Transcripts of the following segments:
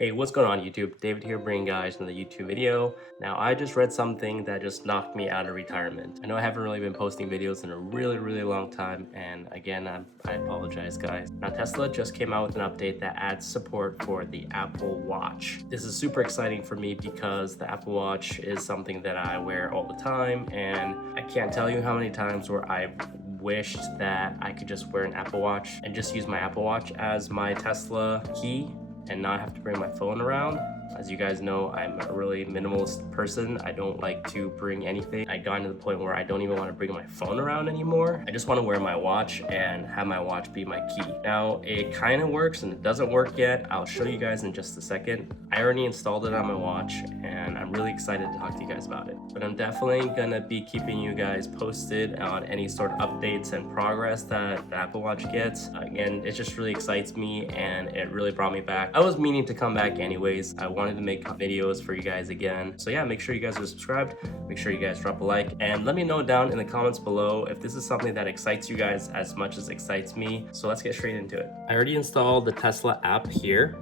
Hey, what's going on YouTube? David here bringing guys another YouTube video. Now, I just read something that just knocked me out of retirement. I know I haven't really been posting videos in a really long time, and again, I apologize guys. Now, Tesla just came out with an update that adds support for the Apple Watch. This is super exciting for me because the Apple Watch is something that I wear all the time, and I can't tell you how many times where I've wished that I could just wear an Apple Watch and just use my Apple Watch as my Tesla key and not have to bring my phone around. As you guys know, I'm a really minimalist person. I don't like to bring anything. I got to the point where I don't even want to bring my phone around anymore. I just want to wear my watch and have my watch be my key. Now, it kind of works and it doesn't work yet. I'll show you guys in just a second. I already installed it on my watch and I'm really excited to talk to you guys about it. But I'm definitely gonna be keeping you guys posted on any sort of updates and progress that the Apple Watch gets. Again, it just really excites me and it really brought me back. I was meaning to come back anyways. I wanted to make videos for you guys again. So yeah, make sure you guys are subscribed. Make sure you guys drop a like and let me know down in the comments below if this is something that excites you guys as much as it excites me. So let's get straight into it. I already installed the Tesla app here.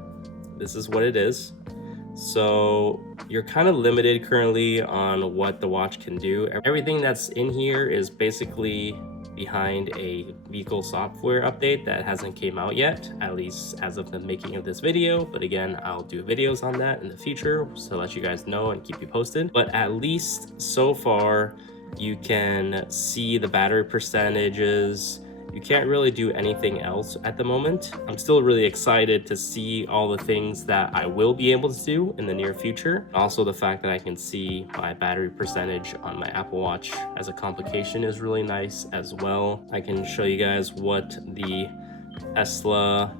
This is what it is. So you're kind of limited currently on what the watch can do. Everything that's in here is basically behind a vehicle software update that hasn't came out yet, at least as of the making of this video. But again, I'll do videos on that in the future so let you guys know and keep you posted. But at least so far, you can see the battery percentages. You can't really do anything else at the moment. I'm still really excited to see all the things that I will be able to do in the near future. Also, the fact that I can see my battery percentage on my Apple Watch as a complication is really nice as well. I can show you guys what the Tesla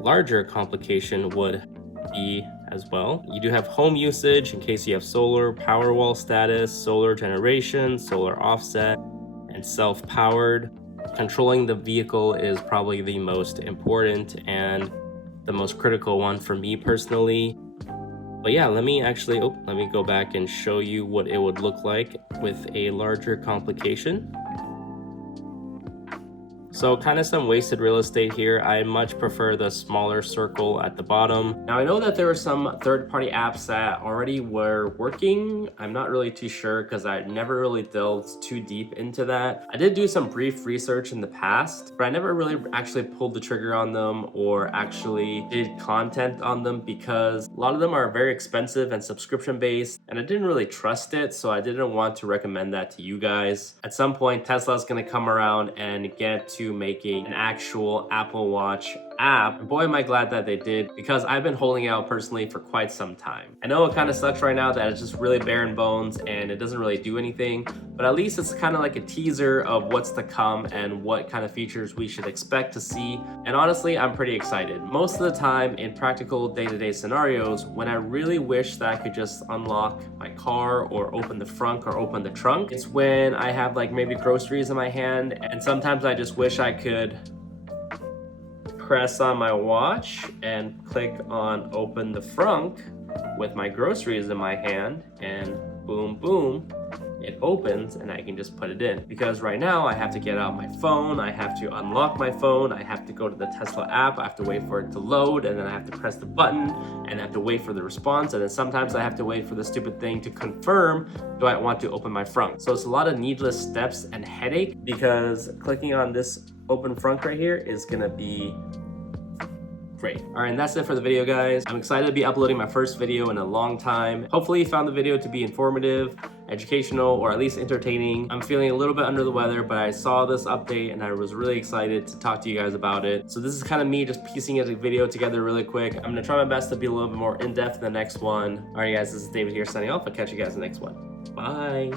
larger complication would be as well. You do have home usage in case you have solar, Powerwall status, solar generation, solar offset, and self-powered. Controlling the vehicle is probably the most important and the most critical one for me personally. But yeah, let me go back and show you what it would look like with a larger complication. So kind of some wasted real estate here. I much prefer the smaller circle at the bottom. Now I know that there were some third-party apps that already were working. I'm not really too sure because I never really delved too deep into that. I did do some brief research in the past, but I never really actually pulled the trigger on them or actually did content on them because a lot of them are very expensive and subscription based and I didn't really trust it, so I didn't want to recommend that to you guys. At some point, Tesla's gonna come around and get to making an actual Apple Watch app. And boy, am I glad that they did because I've been holding out personally for quite some time. I know it kind of sucks right now that it's just really bare and bones and it doesn't really do anything, but at least it's kind of like a teaser of what's to come and what kind of features we should expect to see. And honestly, I'm pretty excited. Most of the time in practical day-to-day scenarios, when I really wish that I could just unlock my car or open the front or open the trunk, it's when I have like maybe groceries in my hand, and sometimes I just wish I could press on my watch and click on open the frunk with my groceries in my hand, and boom, boom, it opens and I can just put it in. Because right now I have to get out my phone, I have to unlock my phone, I have to go to the Tesla app, I have to wait for it to load, and then I have to press the button and I have to wait for the response, and then sometimes I have to wait for the stupid thing to confirm, do I want to open my frunk? So it's a lot of needless steps and headache because clicking on this open frunk right here is gonna be great. All right, and that's it for the video, guys. I'm excited to be uploading my first video in a long time. Hopefully you found the video to be informative, educational, or at least entertaining. I'm feeling a little bit under the weather, but I saw this update and I was really excited to talk to you guys about it. So this is kind of me just piecing a video together really quick. I'm gonna try my best to be a little bit more in-depth in the next one. All right, guys, this is David here signing off. I'll catch you guys in the next one. Bye.